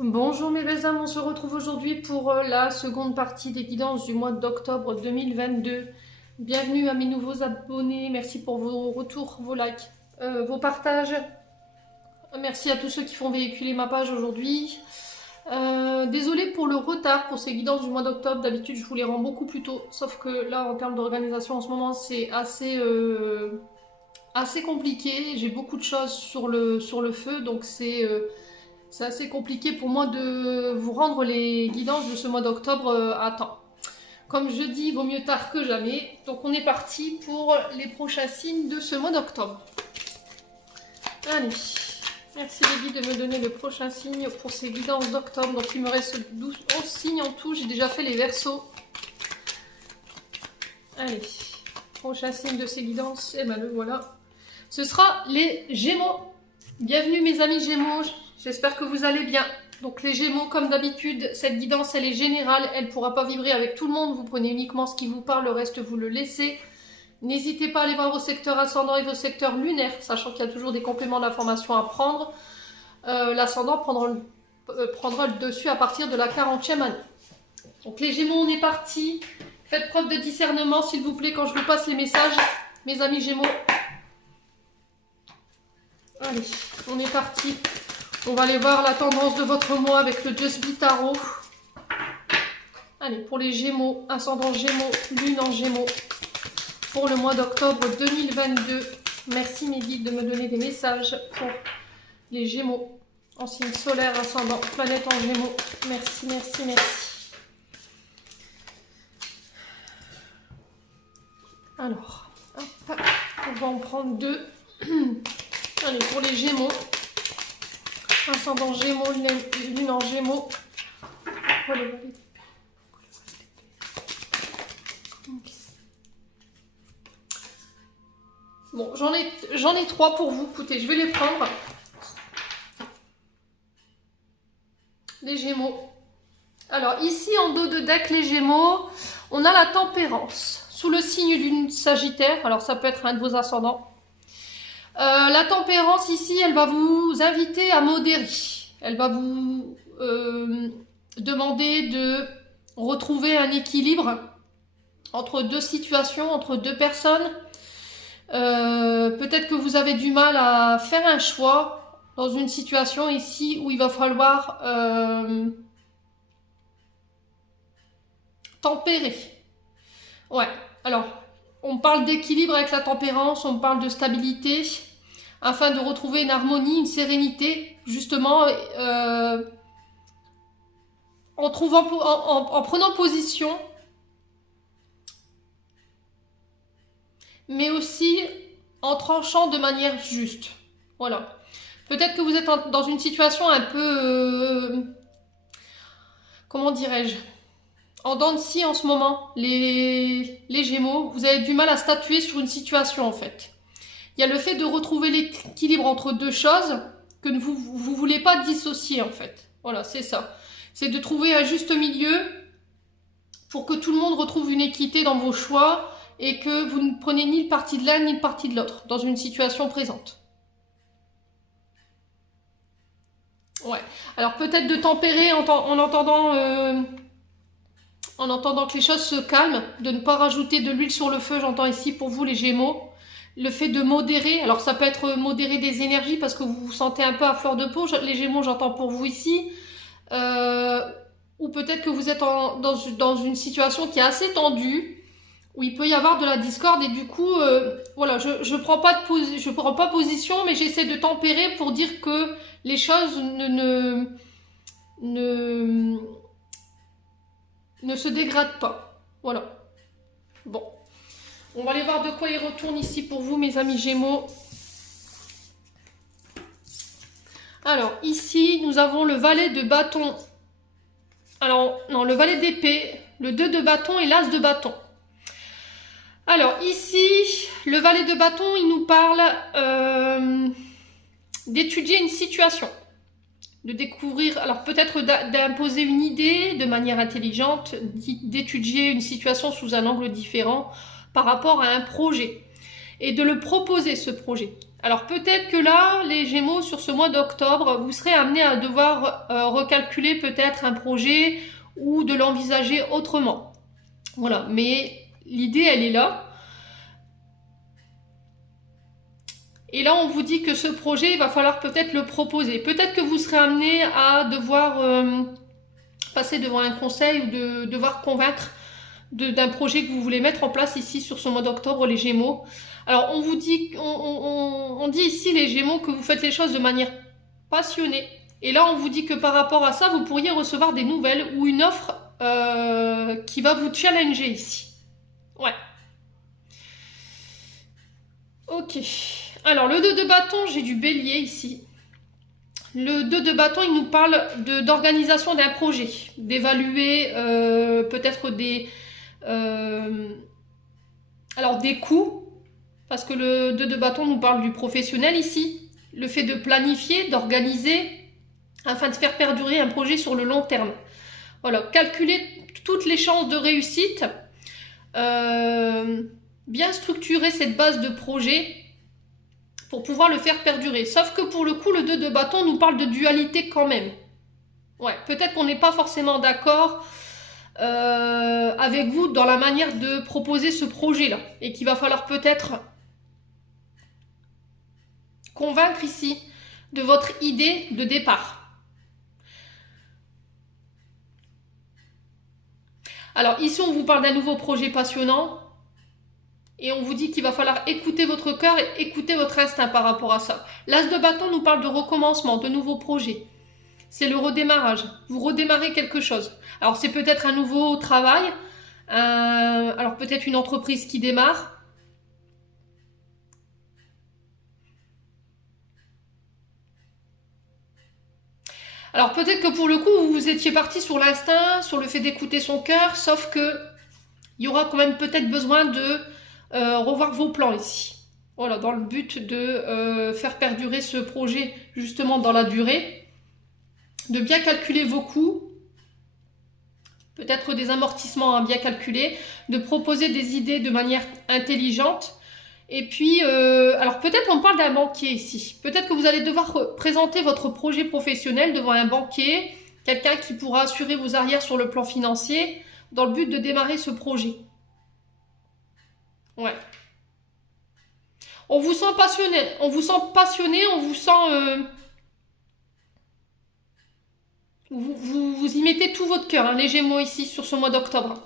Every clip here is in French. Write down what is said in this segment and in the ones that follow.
Bonjour mes belles âmes, on se retrouve aujourd'hui pour la seconde partie des guidances du mois d'octobre 2022. Bienvenue à mes nouveaux abonnés, merci pour vos retours, vos likes, vos partages. Merci à tous ceux qui font véhiculer ma page aujourd'hui. Désolée pour le retard pour ces guidances du mois d'octobre, d'habitude je vous les rends beaucoup plus tôt, sauf que là en termes d'organisation en ce moment c'est assez compliqué, j'ai beaucoup de choses sur le feu, donc c'est assez compliqué pour moi de vous rendre les guidances de ce mois d'octobre à temps. Comme je dis, vaut mieux tard que jamais. Donc on est parti pour les prochains signes de ce mois d'octobre. Allez, merci les guides de me donner le prochain signe pour ces guidances d'octobre. Donc il me reste 11 signes en tout, j'ai déjà fait les versos. Allez, prochain signe de ces guidances, et ben le voilà. Ce sera les Gémeaux. Bienvenue mes amis Gémeaux, j'espère que vous allez bien. Donc les Gémeaux, comme d'habitude, cette guidance elle est générale, elle ne pourra pas vibrer avec tout le monde, vous prenez uniquement ce qui vous parle, le reste vous le laissez. N'hésitez pas à aller voir vos secteurs ascendants et vos secteurs lunaires, sachant qu'il y a toujours des compléments d'information à prendre. L'ascendant prendra le dessus à partir de la 40e année. Donc les Gémeaux, on est parti. Faites preuve de discernement s'il vous plaît quand je vous passe les messages, mes amis Gémeaux. Allez, on est parti. On va aller voir la tendance de votre mois avec le Just Be Tarot. Allez, pour les Gémeaux, ascendant Gémeaux, lune en Gémeaux, pour le mois d'octobre 2022. Merci mes guides de me donner des messages pour les Gémeaux, en signe solaire, ascendant, planète en Gémeaux. Merci, merci, merci. Alors, hop, on va en prendre deux. Allez, pour les Gémeaux, ascendant Gémeaux, lune en Gémeaux. Bon, j'en ai trois pour vous. Écoutez, je vais les prendre. Les Gémeaux. Alors, ici, en dos de deck, les Gémeaux, on a la tempérance. Sous le signe d'une Sagittaire. Alors, ça peut être un de vos ascendants. La tempérance, ici, elle va vous inviter à modérer. Elle va vous demander de retrouver un équilibre entre deux situations, entre deux personnes. Peut-être que vous avez du mal à faire un choix dans une situation ici où il va falloir tempérer. Ouais, alors, on parle d'équilibre avec la tempérance, on parle de stabilité, afin de retrouver une harmonie, une sérénité, justement, en prenant position, mais aussi en tranchant de manière juste. Voilà. Peut-être que vous êtes dans une situation un peu... comment dirais-je, en dents de scie en ce moment, les Gémeaux, vous avez du mal à statuer sur une situation en fait. Il y a le fait de retrouver l'équilibre entre deux choses que vous ne voulez pas dissocier en fait. Voilà, c'est ça. C'est de trouver un juste milieu pour que tout le monde retrouve une équité dans vos choix et que vous ne prenez ni le parti de l'un ni le parti de l'autre dans une situation présente. Ouais. Alors peut-être de tempérer en entendant que les choses se calment, de ne pas rajouter de l'huile sur le feu, j'entends ici pour vous les Gémeaux. Le fait de modérer, alors ça peut être modérer des énergies parce que vous vous sentez un peu à fleur de peau, les Gémeaux j'entends pour vous ici. Ou peut-être que vous êtes dans une situation qui est assez tendue, où il peut y avoir de la discorde et du coup, voilà, je prends pas position, mais j'essaie de tempérer pour dire que les choses ne se dégradent pas. Voilà. Bon. On va aller voir de quoi il retourne ici pour vous, mes amis Gémeaux. Alors, ici, nous avons le valet de bâton. Alors, non, le valet d'épée, le 2 de bâton et l'as de bâton. Alors, ici, le valet de bâton, il nous parle d'étudier une situation. De découvrir, alors peut-être d'imposer une idée de manière intelligente, d'étudier une situation sous un angle différent par rapport à un projet et de le proposer ce projet Alors peut-être que là, les Gémeaux, sur ce mois d'octobre, vous serez amenés à devoir recalculer peut-être un projet ou de l'envisager autrement. Voilà, mais l'idée, elle est là. Et là, on vous dit que ce projet, il va falloir peut-être le proposer. Peut-être que vous serez amené à devoir passer devant un conseil ou de devoir convaincre d'un projet que vous voulez mettre en place ici sur ce mois d'octobre, les Gémeaux. Alors, on vous dit, on dit ici, les Gémeaux, que vous faites les choses de manière passionnée. Et là, on vous dit que par rapport à ça, vous pourriez recevoir des nouvelles ou une offre qui va vous challenger ici. Ouais. Ok. Alors, le 2 de bâton, j'ai du bélier ici. Le 2 de bâton, il nous parle d'organisation d'un projet, d'évaluer peut-être des coûts, parce que le 2 de bâton nous parle du professionnel ici, le fait de planifier, d'organiser, afin de faire perdurer un projet sur le long terme. Voilà, calculer toutes les chances de réussite, bien structurer cette base de projet pour pouvoir le faire perdurer. Sauf que pour le coup, le 2 de bâton nous parle de dualité quand même. Ouais, peut-être qu'on n'est pas forcément d'accord avec vous dans la manière de proposer ce projet-là. Et qu'il va falloir peut-être convaincre ici de votre idée de départ. Alors ici, on vous parle d'un nouveau projet passionnant. Et on vous dit qu'il va falloir écouter votre cœur et écouter votre instinct par rapport à ça. L'As de bâton nous parle de recommencement, de nouveaux projets. C'est le redémarrage. Vous redémarrez quelque chose. Alors c'est peut-être un nouveau travail. Alors peut-être une entreprise qui démarre. Alors peut-être que pour le coup, vous étiez parti sur l'instinct, sur le fait d'écouter son cœur, sauf que il y aura quand même peut-être besoin de revoir vos plans ici. Voilà, dans le but de faire perdurer ce projet justement dans la durée, de bien calculer vos coûts, peut-être des amortissements à bien calculer, de proposer des idées de manière intelligente. Et puis, alors peut-être on parle d'un banquier ici. Peut-être que vous allez devoir présenter votre projet professionnel devant un banquier, quelqu'un qui pourra assurer vos arrières sur le plan financier, dans le but de démarrer ce projet. Ouais. On vous sent passionné, on vous sent vous y mettez tout votre cœur, hein, les Gémeaux ici sur ce mois d'octobre.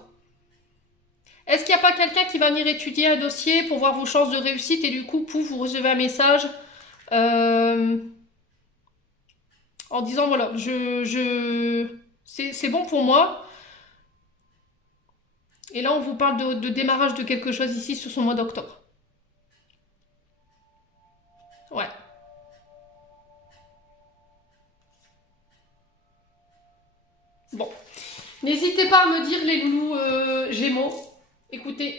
Est-ce qu'il n'y a pas quelqu'un qui va venir étudier un dossier pour voir vos chances de réussite et du coup, pouf, vous recevez un message en disant voilà, c'est bon pour moi. Et là, on vous parle de démarrage de quelque chose ici sur ce mois d'octobre. Ouais. Bon. N'hésitez pas à me dire les loulous Gémeaux. Écoutez,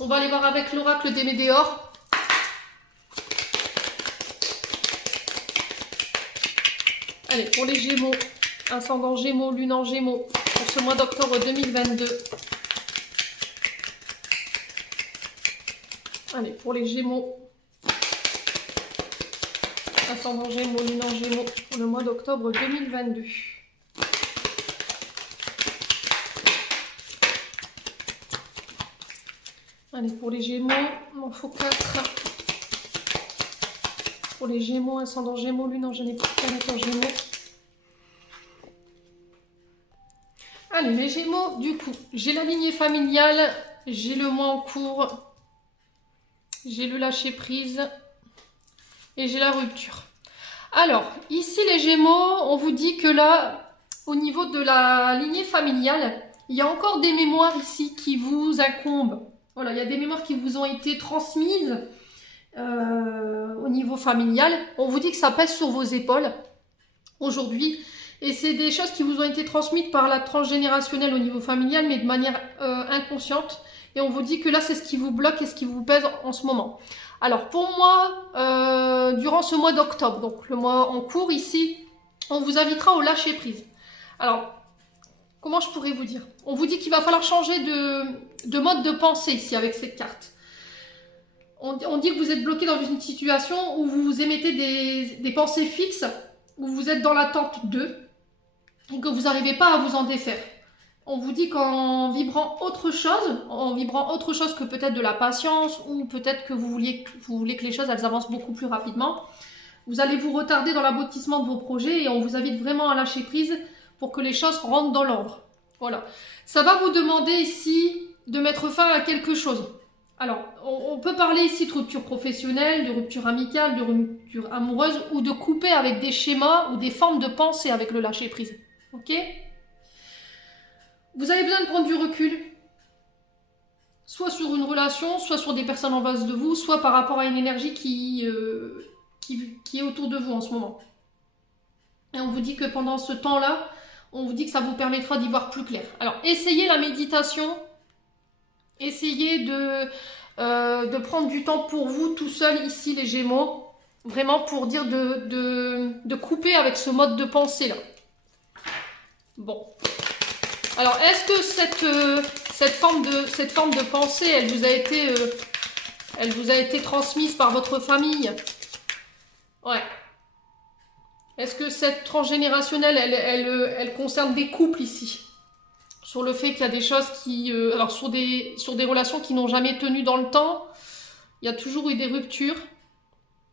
on va aller voir avec l'oracle des Météores. Allez, pour les Gémeaux, ascendant Gémeaux, lune en Gémeaux, pour ce mois d'octobre 2022. Allez, pour les Gémeaux, ascendant Gémeaux, lune en Gémeaux, pour le mois d'octobre 2022. Allez, pour les Gémeaux, il m'en faut 4. Pour les Gémeaux, ascendant Gémeaux, lune en Gémeaux, planète en Gémeaux. Allez, les Gémeaux, du coup, j'ai la lignée familiale, j'ai le mois en cours, j'ai le lâcher prise et j'ai la rupture. Alors, ici les Gémeaux, on vous dit que là, au niveau de la lignée familiale, il y a encore des mémoires ici qui vous incombent. Voilà, il y a des mémoires qui vous ont été transmises au niveau familial. On vous dit que ça pèse sur vos épaules aujourd'hui. Et c'est des choses qui vous ont été transmises par la transgénérationnelle au niveau familial, mais de manière inconsciente. Et on vous dit que là, c'est ce qui vous bloque et ce qui vous pèse en ce moment. Alors, pour moi, durant ce mois d'octobre, donc le mois en cours ici, on vous invitera au lâcher prise. Alors, comment je pourrais vous dire? On vous dit qu'il va falloir changer de mode de pensée ici avec cette carte. On dit que vous êtes bloqué dans une situation où vous émettez des pensées fixes, où vous êtes dans l'attente d'eux, et que vous n'arrivez pas à vous en défaire. On vous dit qu'en vibrant autre chose que peut-être de la patience, ou peut-être que vous voulez que les choses elles avancent beaucoup plus rapidement, vous allez vous retarder dans l'aboutissement de vos projets et on vous invite vraiment à lâcher prise pour que les choses rentrent dans l'ordre. Voilà. Ça va vous demander ici de mettre fin à quelque chose. Alors, on peut parler ici de rupture professionnelle, de rupture amicale, de rupture amoureuse ou de couper avec des schémas ou des formes de pensée avec le lâcher prise. Ok ? Vous avez besoin de prendre du recul, soit sur une relation, soit sur des personnes en face de vous, soit par rapport à une énergie qui est autour de vous en ce moment. Et on vous dit que pendant ce temps-là, on vous dit que ça vous permettra d'y voir plus clair. Alors, essayez la méditation, essayez de prendre du temps pour vous tout seul ici, les Gémeaux, vraiment pour dire de couper avec ce mode de pensée-là. Bon. Alors, est-ce que cette forme de pensée, elle vous a été transmise par votre famille? Ouais. Est-ce que cette transgénérationnelle, elle concerne des couples ici? Sur le fait qu'il y a des choses qui... alors, sur des relations qui n'ont jamais tenu dans le temps, il y a toujours eu des ruptures,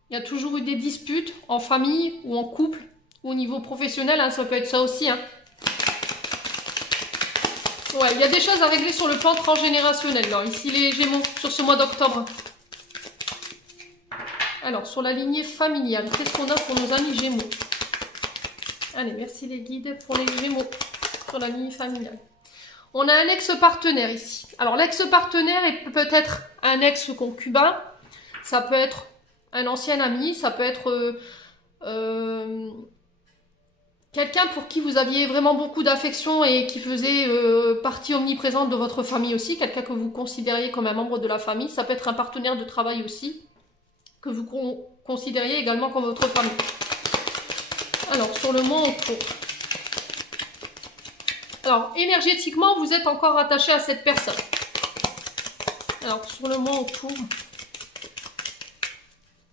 il y a toujours eu des disputes en famille ou en couple, ou au niveau professionnel, hein, ça peut être ça aussi, hein. Ouais, il y a des choses à régler sur le plan transgénérationnel, là, ici les Gémeaux, sur ce mois d'octobre. Alors, sur la lignée familiale, qu'est-ce qu'on a pour nos amis Gémeaux? Allez, merci les guides pour les Gémeaux, sur la lignée familiale. On a un ex-partenaire ici. Alors, l'ex-partenaire est peut-être un ex-concubin, ça peut être un ancien ami, ça peut être... quelqu'un pour qui vous aviez vraiment beaucoup d'affection et qui faisait partie omniprésente de votre famille aussi, quelqu'un que vous considériez comme un membre de la famille, ça peut être un partenaire de travail aussi, que vous considériez également comme votre famille. Alors, sur le mois en cours. Alors, énergétiquement, vous êtes encore attaché à cette personne. Alors, sur le mois en cours.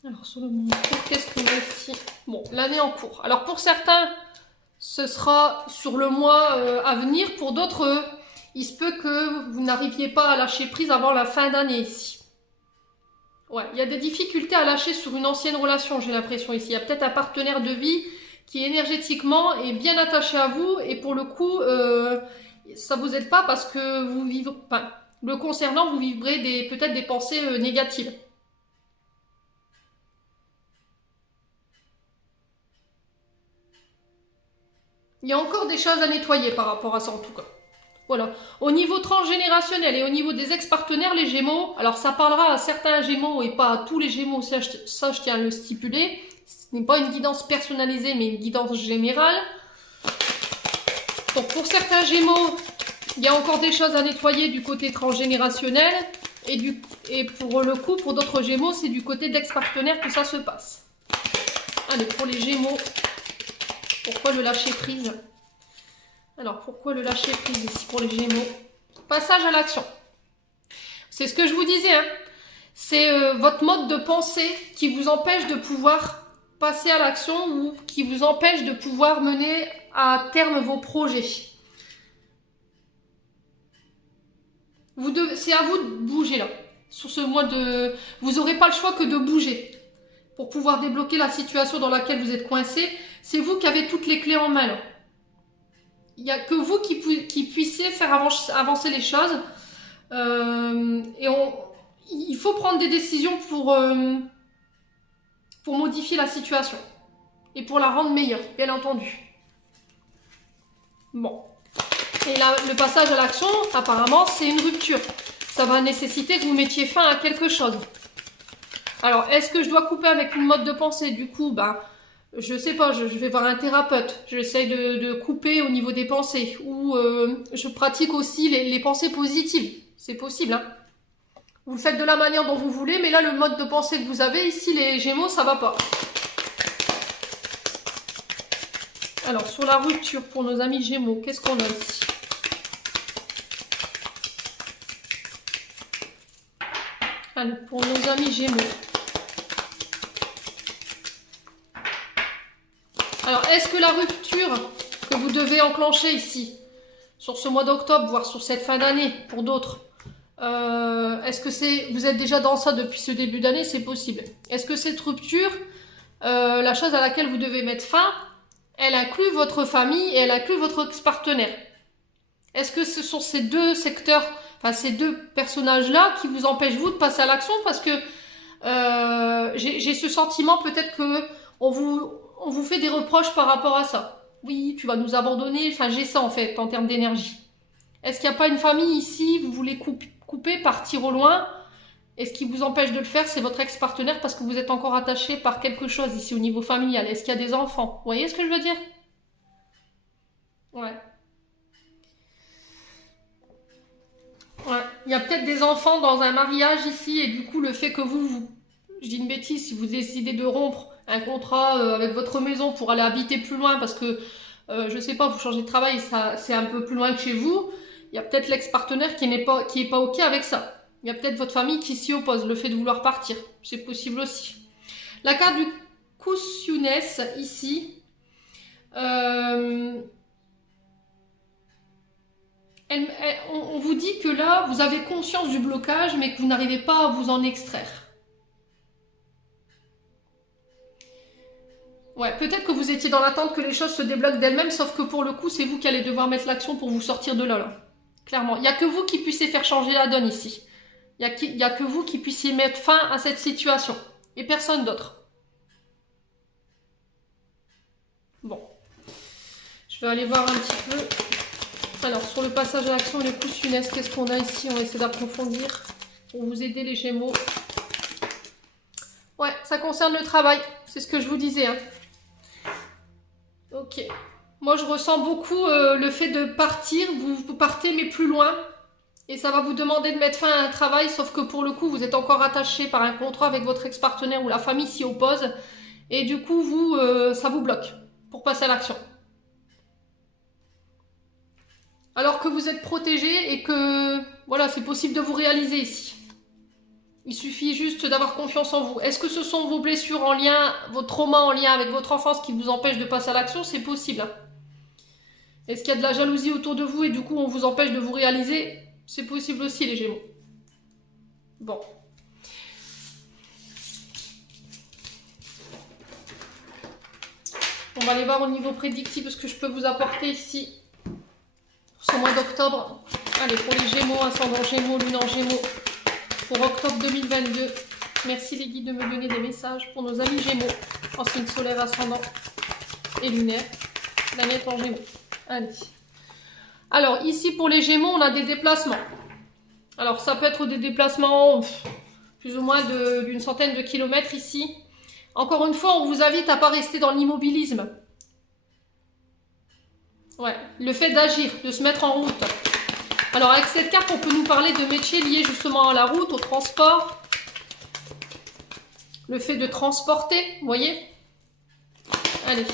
Alors, sur le mois en cours, qu'est-ce qu'on a ici? Bon, l'année en cours. Alors, pour certains... ce sera sur le mois à venir. Pour d'autres, il se peut que vous n'arriviez pas à lâcher prise avant la fin d'année ici. Ouais, il y a des difficultés à lâcher sur une ancienne relation, j'ai l'impression ici. Il y a peut-être un partenaire de vie qui énergétiquement est bien attaché à vous et pour le coup, ça vous aide pas parce que vous vivez, enfin, le concernant, vous vivrez peut-être des pensées négatives. Il y a encore des choses à nettoyer par rapport à ça en tout cas. Voilà. Au niveau transgénérationnel et au niveau des ex-partenaires, les Gémeaux, alors ça parlera à certains Gémeaux et pas à tous les Gémeaux, ça je tiens à le stipuler. Ce n'est pas une guidance personnalisée mais une guidance générale. Donc pour certains Gémeaux, il y a encore des choses à nettoyer du côté transgénérationnel et pour le coup, pour d'autres Gémeaux, c'est du côté d'ex-partenaires que ça se passe. Allez, pour les Gémeaux... pourquoi le lâcher prise? Alors, pourquoi le lâcher prise ici pour les Gémeaux? Passage à l'action. C'est ce que je vous disais, hein. C'est votre mode de pensée qui vous empêche de pouvoir passer à l'action ou qui vous empêche de pouvoir mener à terme vos projets. C'est à vous de bouger là. Sur ce mois de... vous n'aurez pas le choix que de bouger. Pour pouvoir débloquer la situation dans laquelle vous êtes coincé, c'est vous qui avez toutes les clés en main. Là. Il n'y a que vous qui puissiez faire avancer les choses. Il faut prendre des décisions pour modifier la situation. Et pour la rendre meilleure, bien entendu. Bon. Et là, le passage à l'action, apparemment, c'est une rupture. Ça va nécessiter que vous mettiez fin à quelque chose. Alors, est-ce que je dois couper avec une mode de pensée? Du coup, je sais pas, je vais voir un thérapeute. J'essaye de couper au niveau des pensées. Ou je pratique aussi les pensées positives. C'est possible, hein. Vous le faites de la manière dont vous voulez, mais là, le mode de pensée que vous avez, ici, les Gémeaux, ça va pas. Alors, sur la rupture, pour nos amis Gémeaux, qu'est-ce qu'on a ici? Allez, pour nos amis Gémeaux. Alors, est-ce que la rupture que vous devez enclencher ici, sur ce mois d'octobre, voire sur cette fin d'année, pour d'autres, est-ce que vous êtes déjà dans ça depuis ce début d'année? C'est possible. Est-ce que cette rupture, la chose à laquelle vous devez mettre fin, elle inclut votre famille et elle inclut votre ex-partenaire? Est-ce que ce sont ces deux secteurs, enfin ces deux personnages-là qui vous empêchent vous de passer à l'action? Parce que j'ai ce sentiment peut-être que on vous fait des reproches par rapport à ça. Oui, tu vas nous abandonner. Enfin, j'ai ça en fait en termes d'énergie. Est-ce qu'il n'y a pas une famille ici? Vous voulez couper, partir au loin? Et ce qui vous empêche de le faire, c'est votre ex-partenaire parce que vous êtes encore attaché par quelque chose ici au niveau familial. Est-ce qu'il y a des enfants? Vous voyez ce que je veux dire? Ouais. Ouais. Il y a peut-être des enfants dans un mariage ici et du coup le fait que je dis une bêtise, si vous décidez de rompre un contrat avec votre maison pour aller habiter plus loin parce que, je sais pas, vous changez de travail, ça c'est un peu plus loin que chez vous, il y a peut-être l'ex-partenaire qui est pas OK avec ça. Il y a peut-être votre famille qui s'y oppose, le fait de vouloir partir. C'est possible aussi. La carte du Coussiounès, ici. On vous dit que là, vous avez conscience du blocage, mais que vous n'arrivez pas à vous en extraire. Ouais, peut-être que vous étiez dans l'attente que les choses se débloquent d'elles-mêmes, sauf que pour le coup, c'est vous qui allez devoir mettre l'action pour vous sortir de là. Clairement. Il n'y a que vous qui puissiez faire changer la donne ici. Il n'y a que vous qui puissiez mettre fin à cette situation. Et personne d'autre. Bon. Je vais aller voir un petit peu. Alors, sur le passage à l'action et les coups funestes, qu'est-ce qu'on a ici? On va essayer d'approfondir pour vous aider les Gémeaux. Ouais, ça concerne le travail. C'est ce que je vous disais. Hein. Ok. Moi, je ressens beaucoup le fait de partir. Vous partez, mais plus loin. Et ça va vous demander de mettre fin à un travail, sauf que pour le coup, vous êtes encore attaché par un contrat avec votre ex-partenaire ou la famille s'y oppose. Et du coup, ça vous bloque pour passer à l'action. Alors que vous êtes protégé et que, voilà, c'est possible de vous réaliser ici. Il suffit juste d'avoir confiance en vous. Est-ce que ce sont vos blessures en lien, vos traumas en lien avec votre enfance qui vous empêchent de passer à l'action? C'est possible. Est-ce qu'il y a de la jalousie autour de vous et du coup, on vous empêche de vous réaliser? C'est possible aussi, les Gémeaux. Bon. On va aller voir au niveau prédictif ce que je peux vous apporter ici. Pour ce mois d'octobre. Allez, pour les Gémeaux, ascendant Gémeaux, lune en Gémeaux. Pour octobre 2022. Merci les guides de me donner des messages pour nos amis Gémeaux. En signe solaire, ascendant et lunaire. Planète en Gémeaux. Allez. Alors, ici, pour les Gémeaux, on a des déplacements. Alors, ça peut être des déplacements plus ou moins d'une centaine de kilomètres ici. Encore une fois, on vous invite à ne pas rester dans l'immobilisme. Ouais, le fait d'agir, de se mettre en route. Alors, avec cette carte, on peut nous parler de métiers liés justement à la route, au transport. Le fait de transporter, vous voyez? Allez.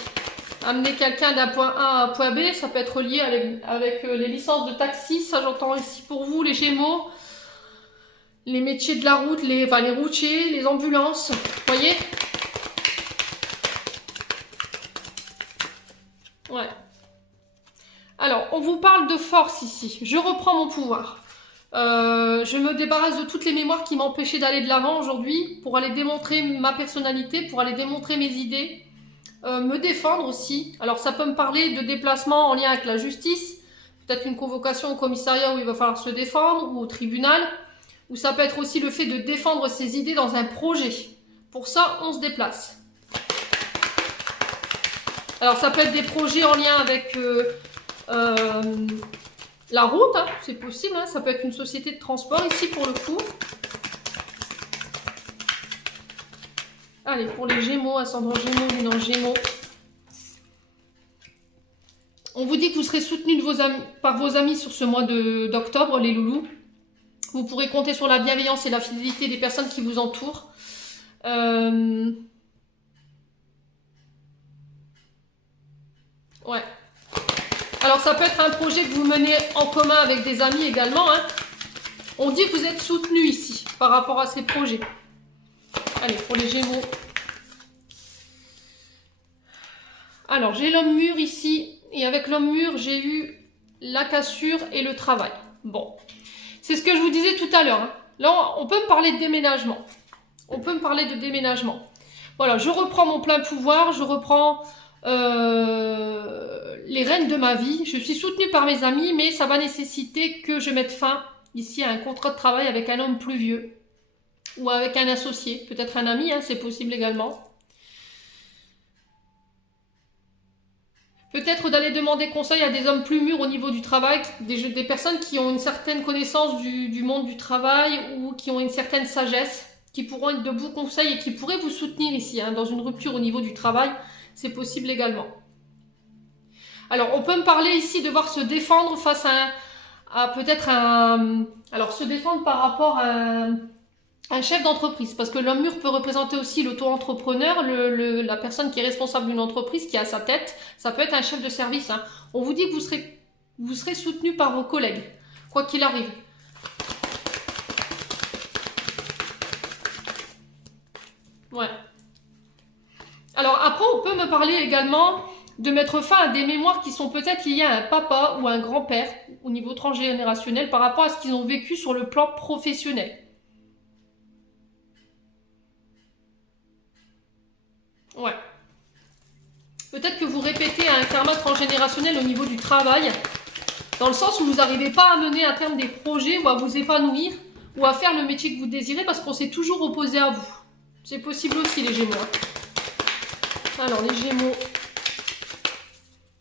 Amener quelqu'un d'un point A à un point B, ça peut être lié avec les licences de taxi, ça j'entends ici pour vous, les Gémeaux, les métiers de la route, les routiers, les ambulances, vous voyez? Ouais. Alors, on vous parle de force ici, je reprends mon pouvoir. Je me débarrasse de toutes les mémoires qui m'empêchaient d'aller de l'avant aujourd'hui, pour aller démontrer ma personnalité, pour aller démontrer mes idées. Me défendre aussi. Alors ça peut me parler de déplacement en lien avec la justice, peut-être une convocation au commissariat où il va falloir se défendre, ou au tribunal, ou ça peut être aussi le fait de défendre ses idées dans un projet. Pour ça, on se déplace. Alors ça peut être des projets en lien avec la route, hein, c'est possible, hein, ça peut être une société de transport ici pour le coup. Allez, pour les Gémeaux, ascendant Gémeaux, lune en Gémeaux. On vous dit que vous serez soutenu par vos amis sur ce mois d'octobre, les loulous. Vous pourrez compter sur la bienveillance et la fidélité des personnes qui vous entourent. Ouais. Alors, ça peut être un projet que vous menez en commun avec des amis également. Hein. On dit que vous êtes soutenu ici. par rapport à ses projets. Allez, pour les Gémeaux. Alors, j'ai l'homme mûr ici. Et avec l'homme mûr, j'ai eu la cassure et le travail. Bon. C'est ce que je vous disais tout à l'heure. Hein. Là, on peut me parler de déménagement. On peut me parler de déménagement. Voilà, je reprends mon plein pouvoir. Je reprends les rênes de ma vie. Je suis soutenue par mes amis, mais ça va nécessiter que je mette fin ici à un contrat de travail avec un homme plus vieux. Ou avec un associé. Peut-être un ami, hein, c'est possible également. Peut-être d'aller demander conseil à des hommes plus mûrs au niveau du travail, des personnes qui ont une certaine connaissance du monde du travail ou qui ont une certaine sagesse, qui pourront être de bons conseils et qui pourraient vous soutenir ici, hein, dans une rupture au niveau du travail, c'est possible également. Alors, on peut me parler ici de devoir se défendre face à peut-être un... Alors, se défendre par rapport à un chef d'entreprise, parce que l'homme mûr peut représenter aussi l'auto-entrepreneur, la personne qui est responsable d'une entreprise, qui a sa tête. Ça peut être un chef de service. Hein. On vous dit que vous serez soutenu par vos collègues, quoi qu'il arrive. Ouais. Alors après, on peut me parler également de mettre fin à des mémoires qui sont peut-être liées à un papa ou un grand-père au niveau transgénérationnel par rapport à ce qu'ils ont vécu sur le plan professionnel. Ouais. Peut-être que vous répétez un karma transgénérationnel au niveau du travail, dans le sens où vous n'arrivez pas à mener à terme des projets ou à vous épanouir ou à faire le métier que vous désirez parce qu'on s'est toujours opposé à vous. C'est possible aussi les Gémeaux. Alors les Gémeaux,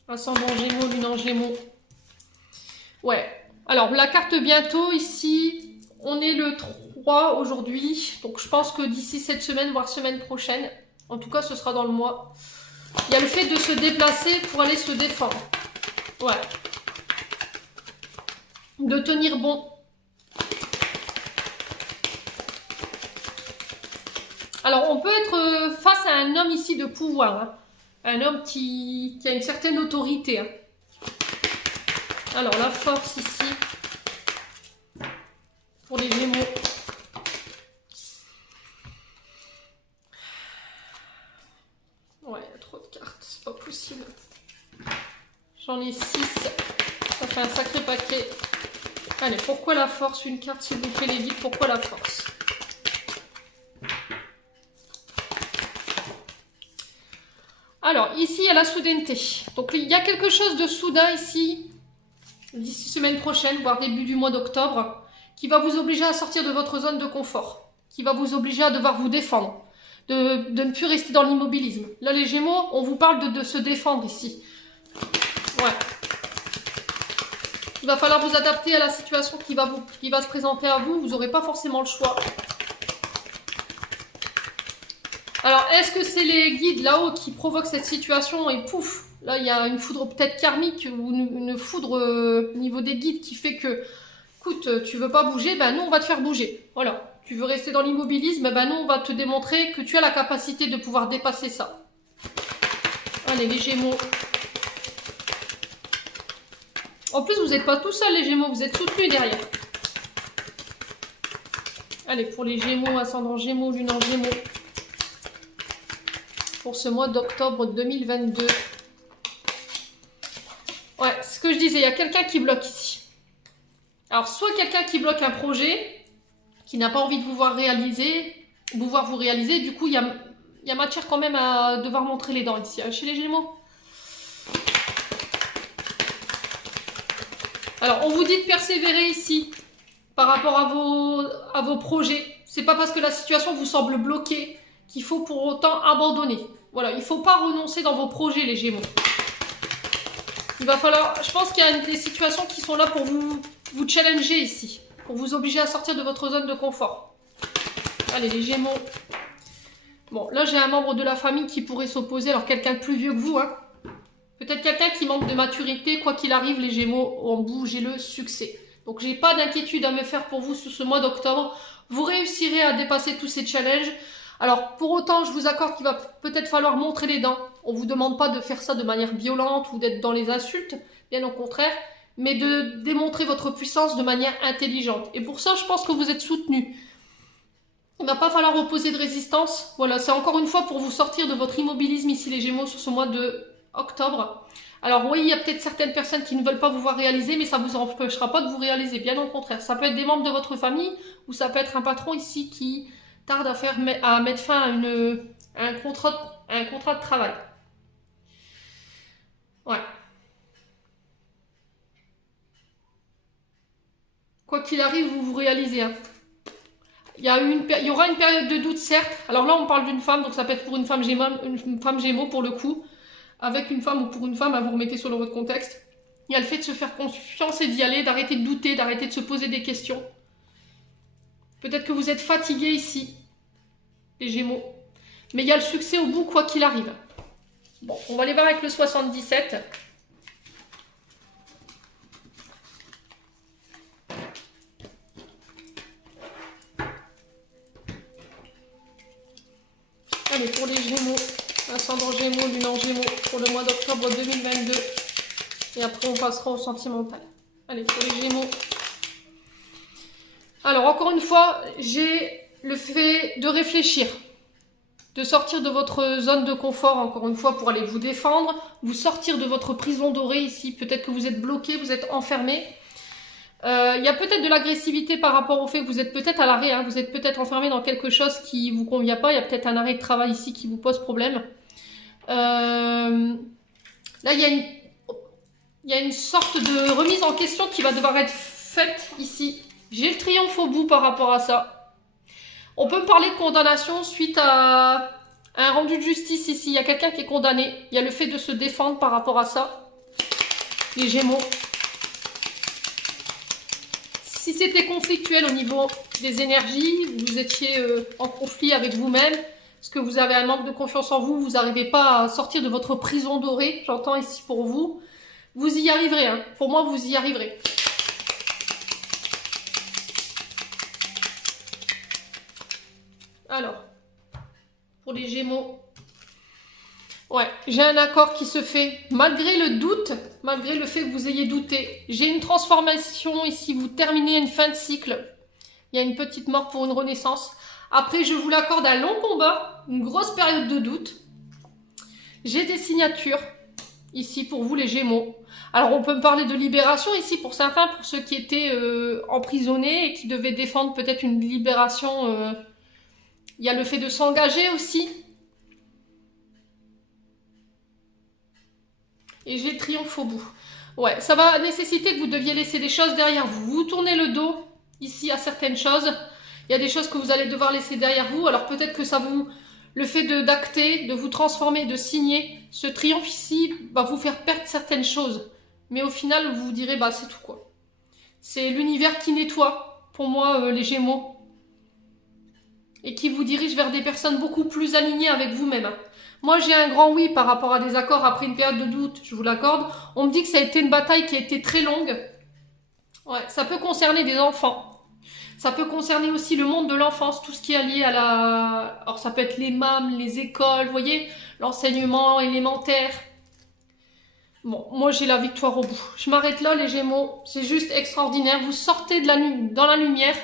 ascendant Gémeaux, lune en Gémeaux. Ouais. Alors la carte bientôt ici, on est le 3 aujourd'hui, donc je pense que d'ici cette semaine, voire semaine prochaine, en tout cas, ce sera dans le mois. Il y a le fait de se déplacer pour aller se défendre. Ouais. De tenir bon. Alors, on peut être face à un homme ici de pouvoir. Hein. Un homme qui a une certaine autorité. Hein. Alors, la force ici. Pour les Gémeaux. Ouais, il y a trop de cartes, c'est pas possible. J'en ai 6. Ça fait un sacré paquet. Allez, pourquoi la force? Une carte, s'il vous plaît, les guides. Pourquoi la force? Alors, ici, il y a la soudaineté. Donc, il y a quelque chose de soudain ici, d'ici semaine prochaine, voire début du mois d'octobre, qui va vous obliger à sortir de votre zone de confort, qui va vous obliger à devoir vous défendre. De ne plus rester dans l'immobilisme. Là, les Gémeaux, on vous parle de se défendre ici. Ouais. Il va falloir vous adapter à la situation qui va se présenter à vous. Vous n'aurez pas forcément le choix. Alors, est-ce que c'est les guides là-haut qui provoquent cette situation et pouf, là, il y a une foudre peut-être karmique ou une foudre au niveau des guides qui fait que, écoute, tu veux pas bouger, ben nous, on va te faire bouger. Voilà. Tu veux rester dans l'immobilisme, ben nous, on va te démontrer que tu as la capacité de pouvoir dépasser ça. Allez, les Gémeaux. En plus, vous n'êtes pas tout seul, les Gémeaux, vous êtes soutenus derrière. Allez, pour les Gémeaux, ascendant Gémeaux, lune en Gémeaux. Pour ce mois d'octobre 2022. Ouais, ce que je disais, il y a quelqu'un qui bloque ici. Alors, soit quelqu'un qui bloque un projet, qui n'a pas envie de vous voir vous réaliser, du coup, il y a matière quand même à devoir montrer les dents ici, hein, chez les Gémeaux. Alors, on vous dit de persévérer ici, par rapport à vos projets. C'est pas parce que la situation vous semble bloquée qu'il faut pour autant abandonner. Voilà, il ne faut pas renoncer dans vos projets, les Gémeaux. Il va falloir, je pense qu'il y a des situations qui sont là pour vous challenger ici, pour vous obliger à sortir de votre zone de confort. Allez, les Gémeaux. Bon, là, j'ai un membre de la famille qui pourrait s'opposer, alors quelqu'un de plus vieux que vous, hein. Peut-être quelqu'un qui manque de maturité, quoi qu'il arrive, les Gémeaux, en vous, j'ai le succès. Donc, j'ai pas d'inquiétude à me faire pour vous sur ce mois d'octobre. Vous réussirez à dépasser tous ces challenges. Alors, pour autant, je vous accorde qu'il va peut-être falloir montrer les dents. On ne vous demande pas de faire ça de manière violente ou d'être dans les insultes, bien au contraire, mais de démontrer votre puissance de manière intelligente. Et pour ça, je pense que vous êtes soutenu. Il ne va pas falloir opposer de résistance. Voilà, c'est encore une fois pour vous sortir de votre immobilisme ici les Gémeaux sur ce mois de octobre. Alors oui, il y a peut-être certaines personnes qui ne veulent pas vous voir réaliser, mais ça ne vous empêchera pas de vous réaliser, bien au contraire. Ça peut être des membres de votre famille, ou ça peut être un patron ici qui tarde à mettre fin à un contrat de travail. Ouais. Quoi qu'il arrive, vous vous réalisez. Hein. Il y aura une période de doute, certes. Alors là, on parle d'une femme, donc ça peut être pour une femme Gémeaux pour le coup. Avec une femme ou pour une femme, hein, vous remettez sur votre contexte. Il y a le fait de se faire confiance et d'y aller, d'arrêter de douter, d'arrêter de se poser des questions. Peut-être que vous êtes fatigué ici, les Gémeaux. Mais il y a le succès au bout, quoi qu'il arrive. Bon, on va aller voir avec le 77. Allez, pour les Gémeaux, ascendant Gémeaux, lune en Gémeaux, pour le mois d'octobre 2022. Et après, on passera au sentimental. Allez, pour les Gémeaux. Alors, encore une fois, j'ai le fait de réfléchir, de sortir de votre zone de confort, encore une fois, pour aller vous défendre, vous sortir de votre prison dorée ici. Peut-être que vous êtes bloqué, vous êtes enfermé. Il y a peut-être de l'agressivité par rapport au fait que vous êtes peut-être à l'arrêt, hein, vous êtes peut-être enfermé dans quelque chose qui ne vous convient pas, il y a peut-être un arrêt de travail ici qui vous pose problème. Là, il y a une sorte de remise en question qui va devoir être faite ici. J'ai le triomphe au bout par rapport à ça. On peut me parler de condamnation suite à un rendu de justice ici. Il y a quelqu'un qui est condamné. Il y a le fait de se défendre par rapport à ça. Les Gémeaux. Si c'était conflictuel au niveau des énergies, vous étiez en conflit avec vous-même, parce que vous avez un manque de confiance en vous, vous n'arrivez pas à sortir de votre prison dorée, j'entends ici pour vous, vous y arriverez. Hein. Pour moi, vous y arriverez. Alors, pour les Gémeaux, ouais, j'ai un accord qui se fait malgré le doute, malgré le fait que vous ayez douté. J'ai une transformation ici, vous terminez une fin de cycle. Il y a une petite mort pour une renaissance. Après, je vous l'accorde, un long combat, une grosse période de doute. J'ai des signatures ici pour vous les Gémeaux. Alors, on peut me parler de libération ici pour certains, pour ceux qui étaient emprisonnés et qui devaient défendre peut-être une libération. Il y a le fait de s'engager aussi. Et j'ai triomphe au bout. Ouais, ça va nécessiter que vous deviez laisser des choses derrière vous. Vous tournez le dos ici à certaines choses. Il y a des choses que vous allez devoir laisser derrière vous. Alors peut-être que ça vous... Le fait d'acter, de vous transformer, de signer, ce triomphe ici va vous faire perdre certaines choses. Mais au final, vous vous direz, bah c'est tout quoi. C'est l'univers qui nettoie, pour moi, les Gémeaux. Et qui vous dirige vers des personnes beaucoup plus alignées avec vous-même. Moi, j'ai un grand oui par rapport à des accords après une période de doute, je vous l'accorde. On me dit que ça a été une bataille qui a été très longue. Ouais, ça peut concerner des enfants. Ça peut concerner aussi le monde de l'enfance, tout ce qui est lié à la... Alors, ça peut être les MAM, les écoles, vous voyez, l'enseignement élémentaire. Bon, moi, j'ai la victoire au bout. Je m'arrête là, les Gémeaux. C'est juste extraordinaire. Vous sortez dans la lumière.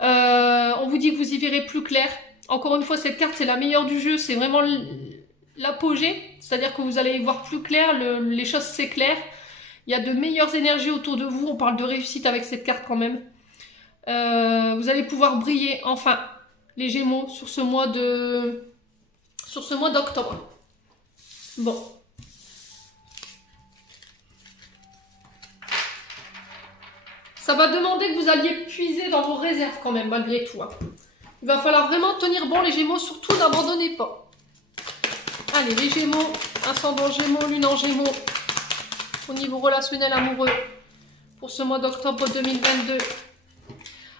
On vous dit que vous y verrez plus clair. Encore une fois, cette carte, c'est la meilleure du jeu. C'est vraiment l'apogée. C'est-à-dire que vous allez y voir plus clair. Les choses s'éclairent. Il y a de meilleures énergies autour de vous. On parle de réussite avec cette carte quand même. Vous allez pouvoir briller, enfin, les Gémeaux, sur ce mois d'octobre. Bon. Ça va demander que vous alliez puiser dans vos réserves quand même, malgré tout. Hein. Il va falloir vraiment tenir bon les Gémeaux, surtout n'abandonnez pas. Allez, les Gémeaux, ascendant Gémeaux, lune en Gémeaux, au niveau relationnel amoureux, pour ce mois d'octobre 2022.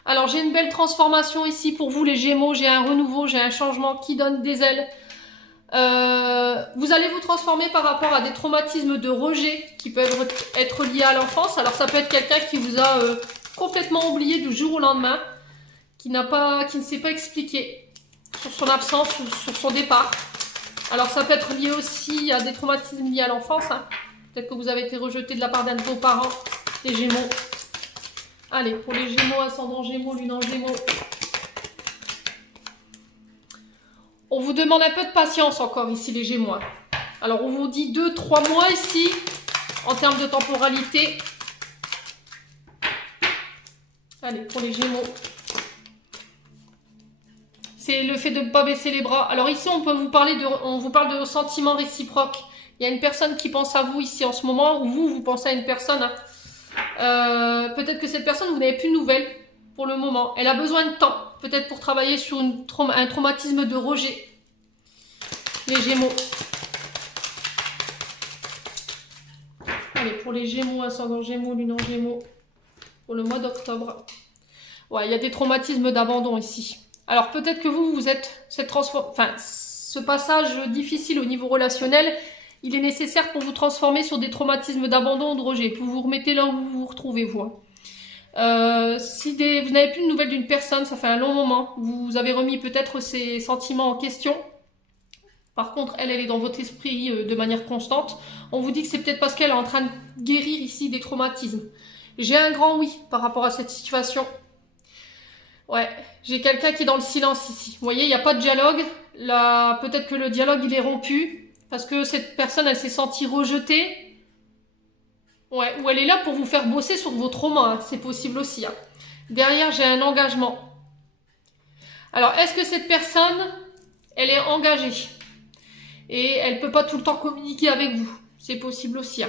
Alors, j'ai une belle transformation ici pour vous, les Gémeaux. J'ai un renouveau, j'ai un changement qui donne des ailes. Vous allez vous transformer par rapport à des traumatismes de rejet qui peuvent être liés à l'enfance. Alors, ça peut être quelqu'un qui vous a complètement oublié du jour au lendemain, qui ne s'est pas expliqué sur son absence ou sur son départ. Alors, ça peut être lié aussi à des traumatismes liés à l'enfance. Hein. Peut-être que vous avez été rejeté de la part d'un de vos parents, les Gémeaux. Allez, pour les Gémeaux, ascendant Gémeaux, lune en Gémeaux. On vous demande un peu de patience encore ici les Gémeaux. Alors on vous dit 2-3 mois ici, en termes de temporalité. Allez, pour les Gémeaux. C'est le fait de ne pas baisser les bras. Alors ici, on vous parle de sentiments réciproques. Il y a une personne qui pense à vous ici en ce moment, ou vous pensez à une personne. Peut-être que cette personne, vous n'avez plus de nouvelles pour le moment. Elle a besoin de temps, peut-être pour travailler sur un traumatisme de rejet. Les Gémeaux. Allez, pour les Gémeaux, ascendant Gémeaux, lune en Gémeaux, pour le mois d'octobre. Ouais, il y a des traumatismes d'abandon ici. Alors peut-être que vous êtes ce passage difficile au niveau relationnel, il est nécessaire pour vous transformer sur des traumatismes d'abandon ou de rejet. Vous vous remettez là où vous vous retrouvez, vous. Si vous n'avez plus de nouvelles d'une personne, ça fait un long moment, vous avez remis peut-être ses sentiments en question. Par contre, elle est dans votre esprit de manière constante. On vous dit que c'est peut-être parce qu'elle est en train de guérir ici des traumatismes. J'ai un grand oui par rapport à cette situation. Ouais, j'ai quelqu'un qui est dans le silence ici. Vous voyez, il n'y a pas de dialogue. Là, peut-être que le dialogue, il est rompu. Parce que cette personne, elle s'est sentie rejetée. Ouais, ou elle est là pour vous faire bosser sur vos traumas. Hein. C'est possible aussi. Hein. Derrière, j'ai un engagement. Alors, est-ce que cette personne, elle est engagée? Et elle ne peut pas tout le temps communiquer avec vous. C'est possible aussi. Hein.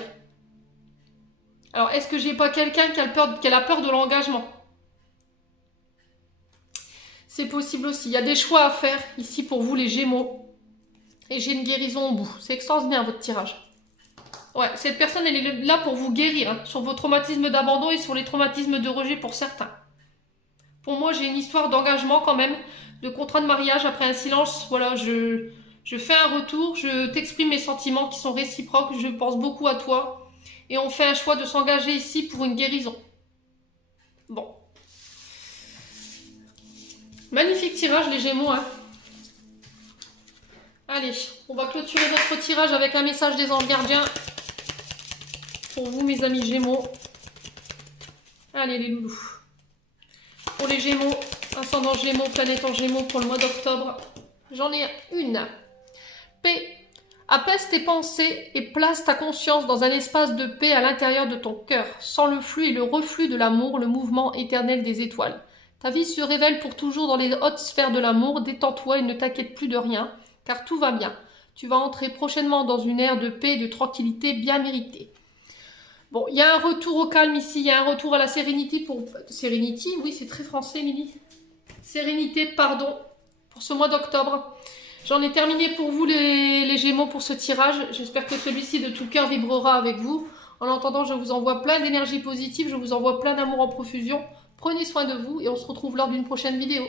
Alors, est-ce que j'ai pas quelqu'un qui a peur de l'engagement? C'est possible aussi. Il y a des choix à faire ici pour vous les Gémeaux. Et j'ai une guérison au bout. C'est extraordinaire votre tirage. Ouais, cette personne, elle est là pour vous guérir. Hein, sur vos traumatismes d'abandon et sur les traumatismes de rejet pour certains. Pour moi, j'ai une histoire d'engagement quand même. De contrat de mariage après un silence. Voilà, je fais un retour. Je t'exprime mes sentiments qui sont réciproques. Je pense beaucoup à toi. Et on fait un choix de s'engager ici pour une guérison. Bon. Magnifique tirage les Gémeaux. Hein. Allez, on va clôturer notre tirage avec un message des anges gardiens. Pour vous mes amis Gémeaux. Allez les loulous. Pour les Gémeaux, ascendant Gémeaux, planète en Gémeaux pour le mois d'octobre. J'en ai une. P. Apaise tes pensées et place ta conscience dans un espace de paix à l'intérieur de ton cœur. Sans le flux et le reflux de l'amour, le mouvement éternel des étoiles. Ta vie se révèle pour toujours dans les hautes sphères de l'amour. Détends-toi et ne t'inquiète plus de rien, car tout va bien. Tu vas entrer prochainement dans une ère de paix et de tranquillité bien méritée. Bon, il y a un retour au calme ici, il y a un retour à la sérénité pour... Sérénité, oui, c'est très français, Émilie. Sérénité, pardon, pour ce mois d'octobre. J'en ai terminé pour vous les Gémeaux pour ce tirage. J'espère que celui-ci de tout cœur vibrera avec vous. En attendant, je vous envoie plein d'énergie positive, je vous envoie plein d'amour en profusion. Prenez soin de vous et on se retrouve lors d'une prochaine vidéo.